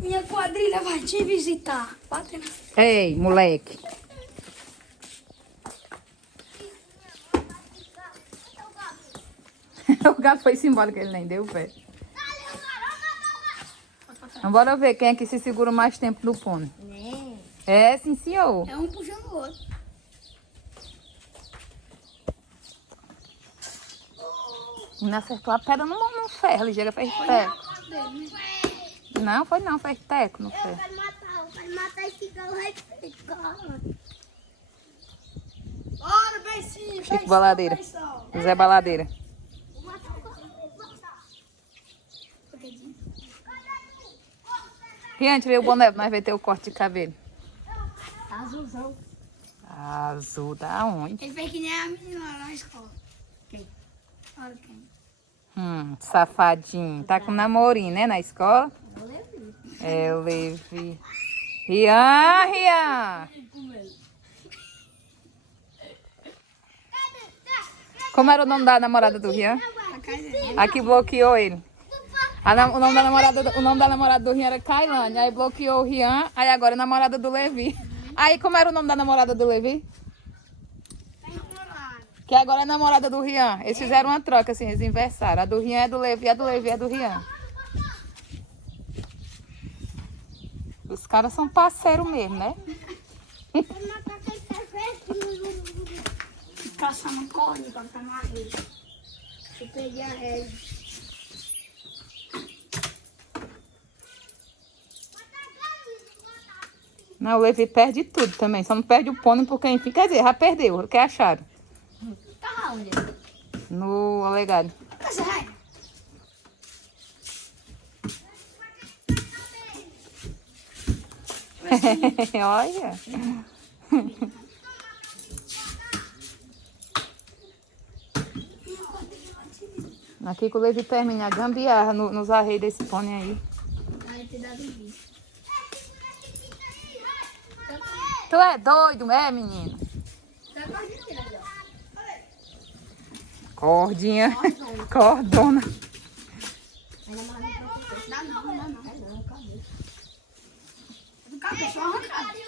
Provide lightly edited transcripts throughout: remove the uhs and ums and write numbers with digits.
Minha quadrilha vai te visitar. Ei, moleque. O gato foi embora, que ele nem deu o pé. Então, bora ver quem é que se segura mais tempo no pônei. É, sim, senhor. É um puxando o outro. Não acertou a pedra no ferro, ligeira fez teco. Não, foi não, fez teco no ferro. Eu quero matar esse galo radical. Bora, Beicinho. Chico Baladeira. Zé Baladeira. Vou matar o galo. Rian, tirei o boné, nós vamos ter o corte de cabelo. Azulzão. Azul da onde? Ele fez que nem a menina lá na escola. Quem? Olha quem. Safadinho. Tá com namorinho, né, na escola? É, o Levi. Rian! Como era o nome da namorada do Rian? Aqui bloqueou ele. O nome da namorada do Rian era Kailane. Aí bloqueou o Rian. Aí agora é namorada do Levi. Aí como era o nome da namorada do Levi? Que agora é namorada do Rian. Eles fizeram uma troca, assim, eles inversaram. A do Rian é do Levi, a do Levi é do Rian. Os caras são parceiros mesmo, né? Vou matar aquele perfeito. Caçando corne pra ficar na rede. Eu peguei a rede. Não, o Levi perde tudo também. Só não perde o pônei porque, enfim, quer dizer, já perdeu. O que acharam? Tá onde? No alegado. Essa rede. Olha. Aqui que o Levi termina a gambiarra nos arreios desse pônei aí. Aí te dá bicho. Tu é doido, é, menino? Tá correndo aí, ó. Cordinha. Cordona. Dá não. Do cabelo, só arrancado.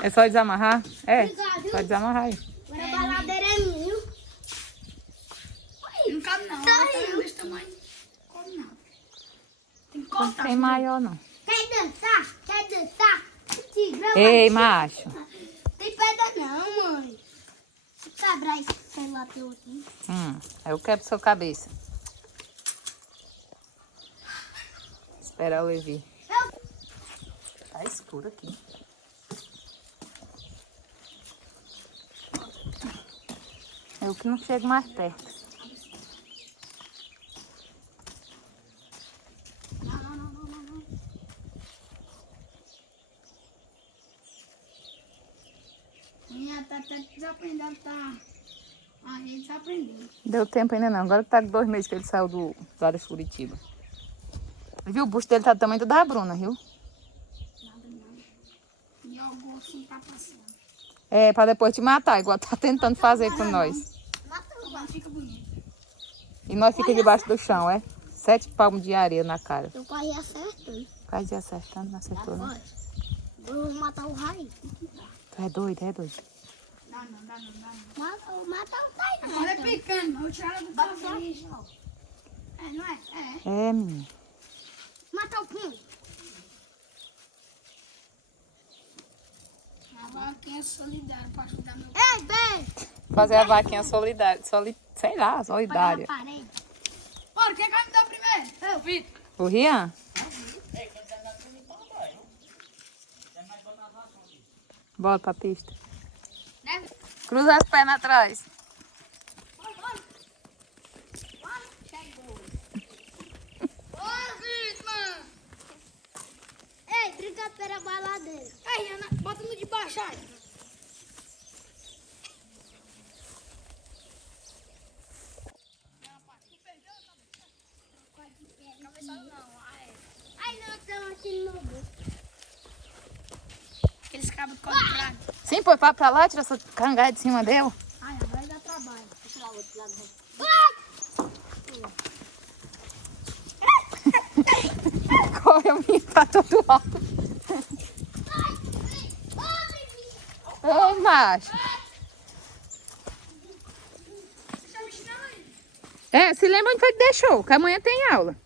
É só desamarrar? É, só desamarrar aí. Agora a baladeira é minha. Não cabe não. Tá desse tamanho. Come não. Tem que Não cortar. tem maior, não. Quer dançar? Quer dançar? Tigrão. Ei, macho. Tem pedra não, mãe. Se cabrar esse celular teu aqui. Eu quebro sua cabeça. Esperar o Levi. Tá escuro aqui. Eu que não chego mais perto. Não. Minha tá até desaprendendo, tá? A gente desaprendeu. Deu tempo ainda não. Agora que tá com 2 meses que ele saiu do Área de Curitiba. Viu? O busto dele tá do tamanho do da Bruna, viu? Nada não. E o gosto tá passando. É, pra depois te matar, igual tá tentando fazer com nós. Agora fica bonito. E nós fica debaixo do chão, é? 7 palmos de areia na cara. Eu corri acertando. Quase acertando, não acertou, né? Vou matar o raio. Tu é doido, é doido. Dá não. Vou matar o raio. Agora é picando, vou tirar ela do cabelo. É, não é? É, menino. Matar o pinho. A vaquinha solidária pra ajudar meu Ei, bem. Fazer a vaquinha solidária. Sei lá, Para solidária. a parede. Bora, quem vai me dar primeiro? Eu, Vitor. O Rian? Bora pra pista. Né? Cruza as pernas atrás. Chegou. Bora, Vitor, mano. Ei, brincadeira baladeira. Aí, Ana, bota no de baixo aí. Ai, não, estão aqui no bolso. Aqueles cabos comprados. Sim, põe pra lá, tira essa cangaia de cima dele. Ai, agora dá trabalho. Vou tirar o outro lado. Olha, o menino tá todo alto. Ô, macho. É, se lembra onde foi que deixou, que amanhã tem aula.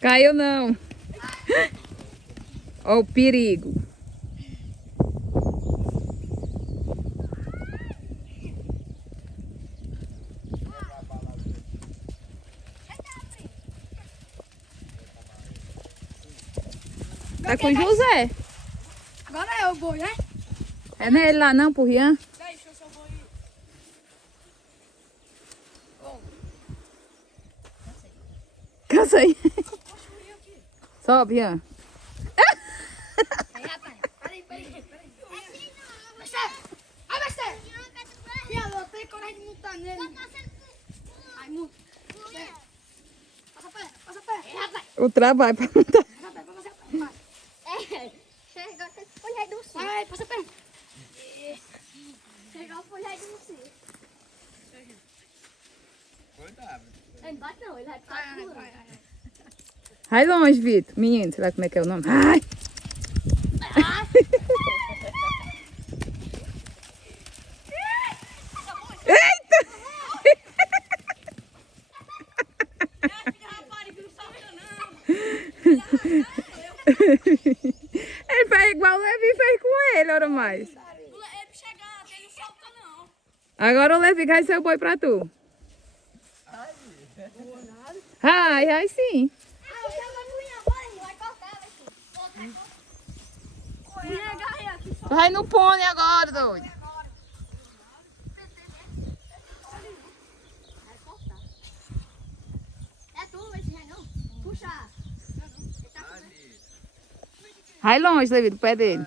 Caiu não. Ó o perigo. Tá com o José. Agora é o boi, né? É nele lá não, pro Rian? Deixa eu só vou ir. Cansa aí. Sobe, Rian. Peraí. Abastece! Viado, eu tenho coragem de montar nele. Ai, monta. Passa a pé. Rapaz. O trabalho pra montar. Passa a pé, passa a pé. Chega, tem que folhar do cio. Vai, passa a pé. Chega, folhar do cio. Ele não bate não, ele vai ficar duro. Vai longe, Vitor. Menino, sei lá como é que é o nome. Ai! Eita! Ele faz igual o Levi fez com ele, ora mais. Agora o Levi vai ser o boi pra tu. Ai, sim. Tu vai no pônei agora, doido. É tu, esse já não? Puxa. Vai longe, Levi, do pé dele.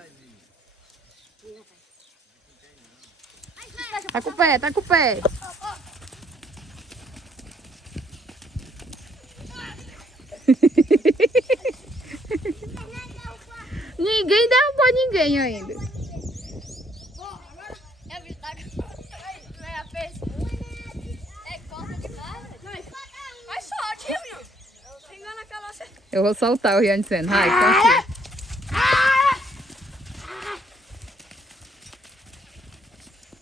Tá com o pé, tá com o pé. Ninguém derrubou ninguém ainda. Eu vou soltar o Rian dizendo. Vai, confia.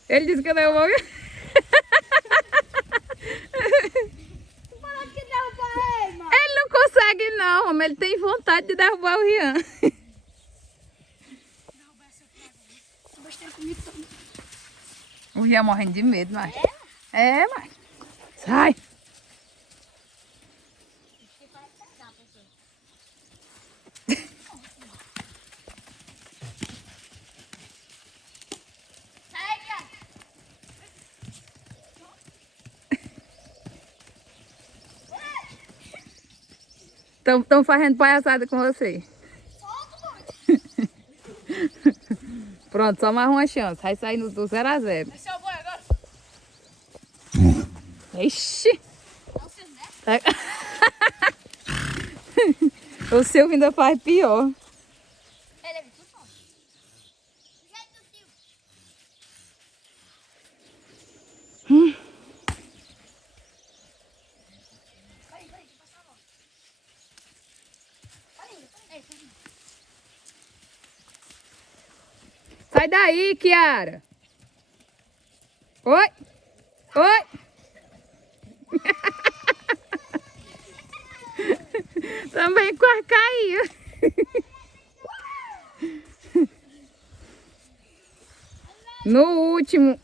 Ele disse que eu derrubou. Ele não consegue não, mas ele tem vontade de derrubar o Rian. O Rian morrendo de medo, mas. É, mas. Sai. Estão fazendo palhaçada com você. Pronto, só mais uma chance. Vai sair do 0 a 0. Esse é o boi agora. Ixi! O Silvio ainda faz pior. Sai daí, Kiara. Oi. Oi. Também quase caiu. No último.